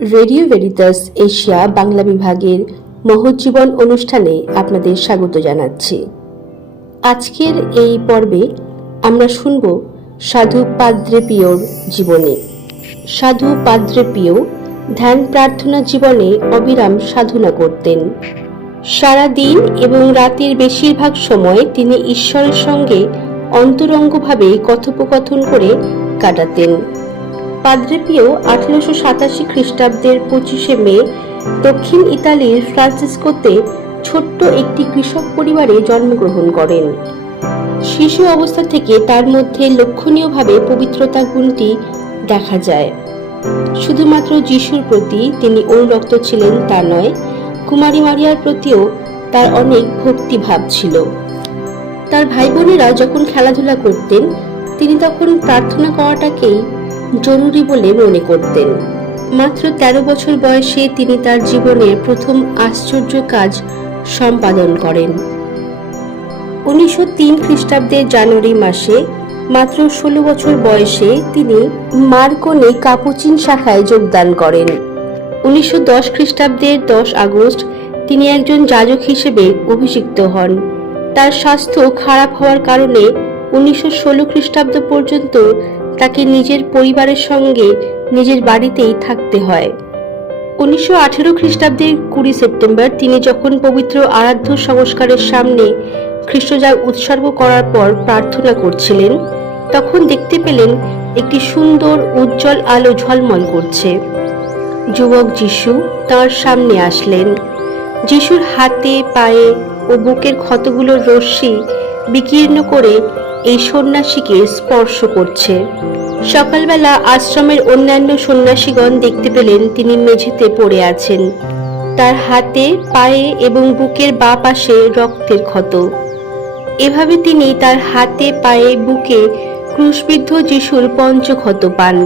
Radio Veritas Asia Bangla বিভাগের মহজ্জীবন অনুষ্ঠানে আপনাদের স্বাগত জানাচ্ছি। আজকের এই পর্বে আমরা শুনব সাধু পাদ্রে পিওর জীবনী। সাধু পাদ্রে পিও ধ্যান প্রার্থনা জীবনে অবিরাম সাধনা করতেন। সারা দিন এবং রাতের বেশিরভাগ সময় তিনি ঈশ্বরের সঙ্গে অন্তরঙ্গভাবে কথোপকথন করে কাটাতেন। পাদ্রে পিও আঠেরোশো সাতাশি খ্রিস্টাব্দের পঁচিশে মে, দক্ষিণ ইতালির ফ্রান্সিসকোতে ছোট্ট একটি কৃষক পরিবারে জন্মগ্রহণ করেন। শিশু অবস্থা থেকে তার মধ্যে লক্ষণীয়ভাবে পবিত্রতা গুণটি দেখা যায়। শুধুমাত্র যিশুর প্রতি তিনি অনুরক্ত ছিলেন তা নয়, কুমারী মারিয়ার প্রতিও তার অনেক ভক্তিভাব ছিল। তার ভাই বোনেরা যখন খেলাধুলা করতেন, তিনি তখন প্রার্থনা করাটাকেই জরুরি বলে মনে করতেন। মাত্র ১৩ বছর বয়সে তিনি তার জীবনের প্রথম আশ্চর্য কাজ সম্পাদন করেন। উনিশশো তিন খ্রিস্টাব্দের জানুয়ারি মাসে মাত্র ষোলো বছর বয়সে তিনি মার্কনে কাপুচিন শাখায় যোগদান করেন। উনিশশো দশ খ্রিস্টাব্দের দশ আগস্ট তিনি একজন যাজক হিসেবে অভিষিক্ত হন। তার স্বাস্থ্য খারাপ হওয়ার কারণে উনিশশো ষোলো খ্রিস্টাব্দ পর্যন্ত তাকে নিজের পরিবারের সঙ্গে নিজের বাড়িতেই থাকতে হয়। উনিশশো আঠেরো খ্রিস্টাব্দের কুড়ি সেপ্টেম্বর তিনি যখন পবিত্র আরাধ্য সংস্কারের সামনে খ্রিস্টজাগ উৎসর্গ করার পর প্রার্থনা করছিলেন, তখন দেখতে পেলেন একটি সুন্দর উজ্জ্বল আলো ঝলমল করছে। যুবক যিশু তার সামনে আসলেন। যিশুর হাতে, পায়ে ও বুকের ক্ষতগুলোর রশ্মি বিকীর্ণ করে এই সন্ন্যাসীকে স্পর্শ করছে। সকালবেলা আশ্রমের অন্যান্য সন্ন্যাসীগণ দেখতে পেলেন তিনি মেঝেতে পড়ে আছেন। তার হাতে, পায়ে এবং বুকের বা পাশে রক্তের ক্ষত। এভাবে তিনি তার হাতে, পায়ে, বুকে ক্রুশবিদ্ধ যিশুর পঞ্চক্ষত পান।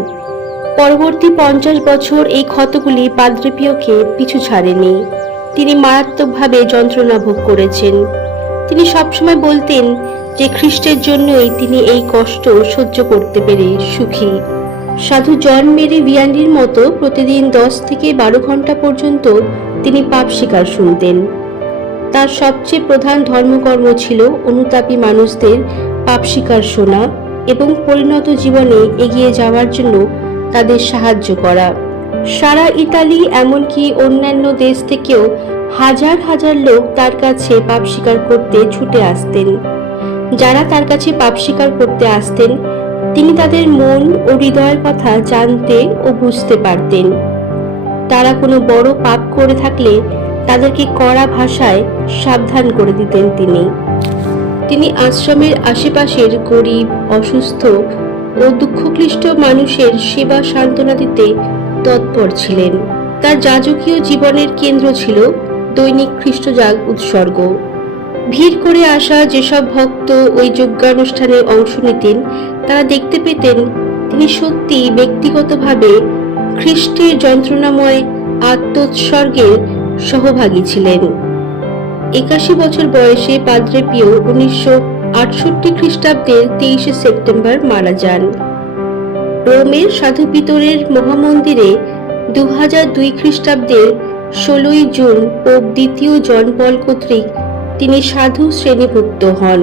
পরবর্তী পঞ্চাশ বছর এই ক্ষতগুলি পাদ্রেপিয়কে পিছু ছাড়েনি। তিনি মারাত্মকভাবে যন্ত্রণা ভোগ করেছেন। তিনি সবসময় বলতেন যে খ্রিস্টের জন্যই তিনি এই কষ্ট সহ্য করতে পেরে সুখী। সাধু জন মেরি ভিয়ান্ডির মতো প্রতিদিন দশ থেকে বারো ঘণ্টা পর্যন্ত তিনি পাপ শিকার শুনতেন। তার সবচেয়ে প্রধান ধর্মকর্ম ছিল অনুতাপী মানুষদের পাপ শিকার শোনা এবং পরিণত জীবনে এগিয়ে যাওয়ার জন্য তাদের সাহায্য করা। সারা ইতালি এমনকি অন্যান্য দেশ থেকেও হাজার হাজার লোক তার কাছে পাপ শিকার করতে ছুটে আসতেন। যারা তার কাছে পাপ স্বীকার করতে আসতেন, তিনি তাদের মন ও হৃদয়ের কথা জানতে ও বুঝতে পারতেন। তারা কোনো বড় পাপ করে থাকলে তাদেরকে কড়া ভাষায় সাবধান করে দিতেন তিনি। তিনি আশ্রমের আশেপাশের গরিব, অসুস্থ ও দুঃখক্লিষ্ট মানুষের সেবা সান্ত্বনা দিতে তৎপর ছিলেন। তার যাজকীয় জীবনের কেন্দ্র ছিল দৈনিক খ্রিস্টজাগ উৎসর্গ। ভিড় করে আসা যেসব ভক্ত ওই যজ্ঞানুষ্ঠানে অংশ নিতেন, তারা দেখতে পেতেন তিনি সত্যি ব্যক্তিগতভাবে খ্রিস্টের যন্ত্রণাময় আত্মোৎসর্গের সহভাগী ছিলেন। একাশি বছর বয়সে পাদ্রে পিও উনিশশো আটষট্টি খ্রিস্টাব্দের তেইশে সেপ্টেম্বর মারা যান। রোমের সাধু পিতরের মহামন্দিরে দু হাজার দুই খ্রিস্টাব্দের ষোলোই জুন পোপ দ্বিতীয় জন পল কর্তৃক তিনি সাধু শ্রেণীভুক্ত হন।